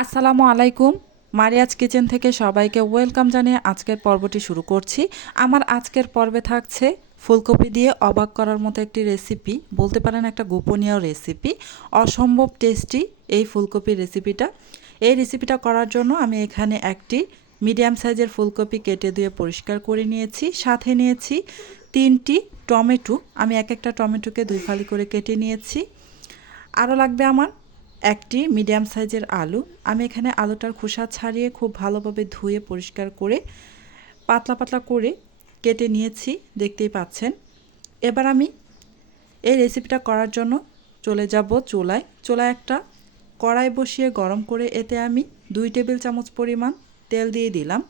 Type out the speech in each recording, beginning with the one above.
আসসালামু আলাইকুম। মারিয়াজ কিচেন থেকে সবাইকে ওয়েলকাম জানিয়ে আজকের পর্বটি শুরু করছি। আমার আজকের পর্বে থাকছে ফুলকপি দিয়ে অবাক করার মতো একটি রেসিপি, বলতে পারেন একটা গোপনীয় রেসিপি। অসম্ভব টেস্টি এই ফুলকপির রেসিপিটা। এই রেসিপিটা করার জন্য আমি এখানে একটি মিডিয়াম সাইজের ফুলকপি কেটে ধুয়ে পরিষ্কার করে নিয়েছি। সাথে নিয়েছি তিনটি টমেটো। আমি এক একটা টমেটোকে দুই ফালি করে কেটে নিয়েছি। আরও লাগবে আমার? একটি মিডিয়াম সাইজের আলু। আমি এখানে আলুটার খোসা ছাড়িয়ে খুব ভালোভাবে ধুয়ে পরিষ্কার করে, পাতলা পাতলা করে কেটে নিয়েছি, দেখতেই পাচ্ছেন। এবার আমি এই রেসিপিটা করার জন্য চলে যাব চুলায়। চুলায় একটা কড়াই বসিয়ে গরম করে এতে আমি দুই টেবিল চামচ পরিমাণ তেল দিয়ে দিলাম।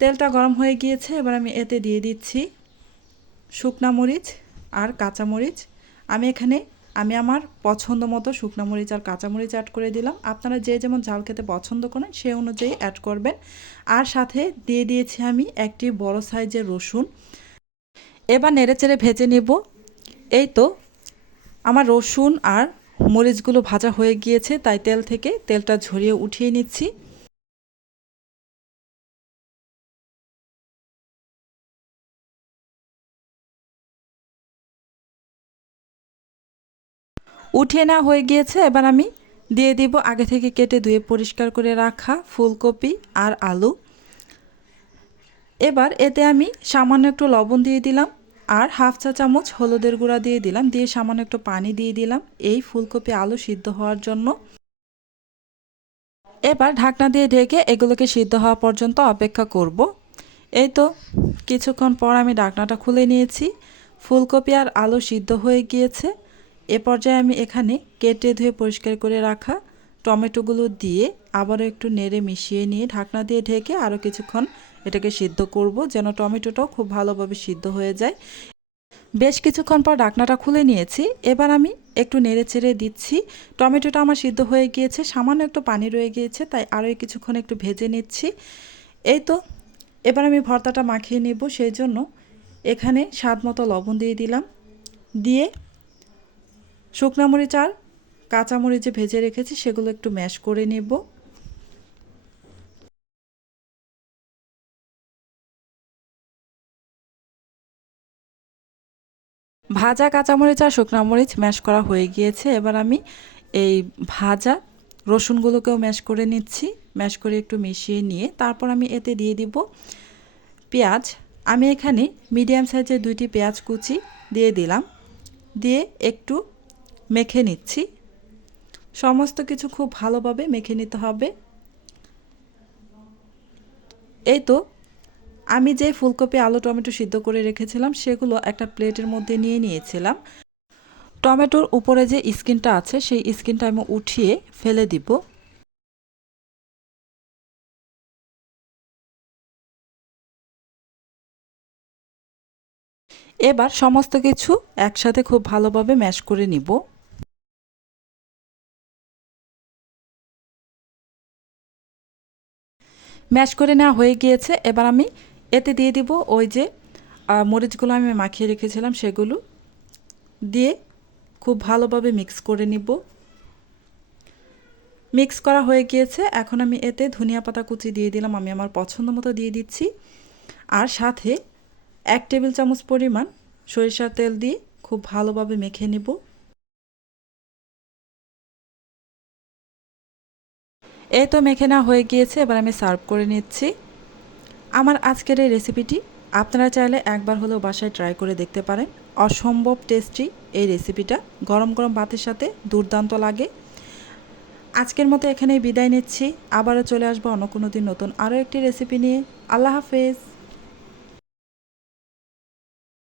তেলটা গরম হয়ে গিয়েছে, এবার আমি এতে দিয়ে দিচ্ছি শুকনা মরিচ আর কাঁচা মরিচ। আমি এখানে আমি আমার পছন্দ মতো শুকনো মরিচ আর কাঁচামরিচ অ্যাড করে দিলাম। আপনারা যে যেমন ঝাল খেতে পছন্দ করেন, সে অনুযায়ী অ্যাড করবেন। আর সাথে দিয়ে দিয়েছি আমি একটি বড় সাইজের রসুন। এবার নেড়েচেড়ে ভেজে নেব। এই তো, আমার রসুন আর মরিচগুলো ভাজা হয়ে গিয়েছে, তাই তেল থেকে তেলটা ঝরিয়ে উঠিয়ে নিচ্ছি। উঠিয়ে না হয়ে গিয়েছে, এবার আমি দিয়ে দিব আগে থেকে কেটে ধুয়ে পরিষ্কার করে রাখা ফুলকপি আর আলু। এবার এতে আমি সামান্য একটু লবণ দিয়ে দিলাম আর হাফ চা চামচ হলুদের গুঁড়া দিয়ে দিলাম, দিয়ে সামান্য একটু পানি দিয়ে দিলাম এই ফুলকপি আলু সিদ্ধ হওয়ার জন্য। এবার ঢাকনা দিয়ে ঢেকে এগুলোকে সিদ্ধ হওয়া পর্যন্ত অপেক্ষা করব। এই তো কিছুক্ষণ পর আমি ঢাকনাটা খুলে নিয়েছি। ফুলকপি আর আলু সিদ্ধ হয়ে গিয়েছে। এ পর্যায়ে আমি এখানে কেটে ধুয়ে পরিষ্কার করে রাখা টমেটোগুলো দিয়ে আবারও একটু নেড়ে মিশিয়ে নিয়ে ঢাকনা দিয়ে ঢেকে আরও কিছুক্ষণ এটাকে সিদ্ধ করব যেন টমেটোটাও খুব ভালোভাবে সিদ্ধ হয়ে যায়। বেশ কিছুক্ষণ পর ঢাকনাটা খুলে নিয়েছি। এবার আমি একটু নেড়ে চেড়ে দিচ্ছি। টমেটোটা আমার সিদ্ধ হয়ে গিয়েছে, সামান্য একটু পানি রয়ে গিয়েছে, তাই আরও কিছুক্ষণ একটু ভেজে নিচ্ছি। এই তো, এবার আমি ভর্তাটা মাখিয়ে নেব, সেই জন্য এখানে স্বাদ মতো লবণ দিয়ে দিলাম। দিয়ে শুকনো মরিচ আর কাঁচামরিচ যে ভেজে রেখেছি, সেগুলো একটু ম্যাশ করে নেব। ভাজা কাঁচামরিচ আর শুকনো মরিচ ম্যাশ করা হয়ে গিয়েছে। এবার আমি এই ভাজা রসুনগুলোকেও ম্যাশ করে নিচ্ছি। ম্যাশ করে একটু মিশিয়ে নিয়ে তারপর আমি এতে দিয়ে দিব পেঁয়াজ। আমি এখানে মিডিয়াম সাইজের দুইটি পেঁয়াজ কুচি দিয়ে দিলাম। দিয়ে একটু মেখে নিচ্ছি। সমস্ত কিছু খুব ভালোভাবে মেখে নিতে হবে। এই তো, আমি যে ফুলকপি, আলু, টমেটো সিদ্ধ করে রেখেছিলাম, সেগুলো একটা প্লেটের মধ্যে নিয়ে নিয়েছিলাম। টমেটোর উপরে যে স্কিনটা আছে, সেই স্কিনটা আমি উঠিয়ে ফেলে দিব। এবার সমস্ত কিছু একসাথে খুব ভালোভাবে ম্যাশ করে নিব। ম্যাশ করে নেওয়া হয়ে গিয়েছে। এবার আমি এতে দিয়ে দিব ওই যে মরিচগুলো আমি মাখিয়ে রেখেছিলাম, সেগুলো দিয়ে খুব ভালোভাবে মিক্স করে নিব। মিক্স করা হয়ে গিয়েছে। এখন আমি এতে ধনিয়া পাতা কুচি দিয়ে দিলাম, আমি আমার পছন্দ মতো দিয়ে দিচ্ছি। আর সাথে এক টেবিল চামচ পরিমাণ সরিষার তেল দিয়ে খুব ভালোভাবে মেখে নেব। এই তো মেখে না হয়ে গিয়েছে, এবার আমি সার্ভ করে নিচ্ছি। আমার আজকের এই রেসিপিটি আপনারা চাইলে একবার হলেও বাসায় ট্রাই করে দেখতে পারেন। অসম্ভব টেস্টি এই রেসিপিটা। গরম গরম ভাতের সাথে দুর্দান্ত লাগে। আজকের মতো এখানেই বিদায় নিচ্ছি। আবারও চলে আসব অন্য কোনো দিন নতুন আরও একটি রেসিপি নিয়ে। আল্লাহ হাফেজ।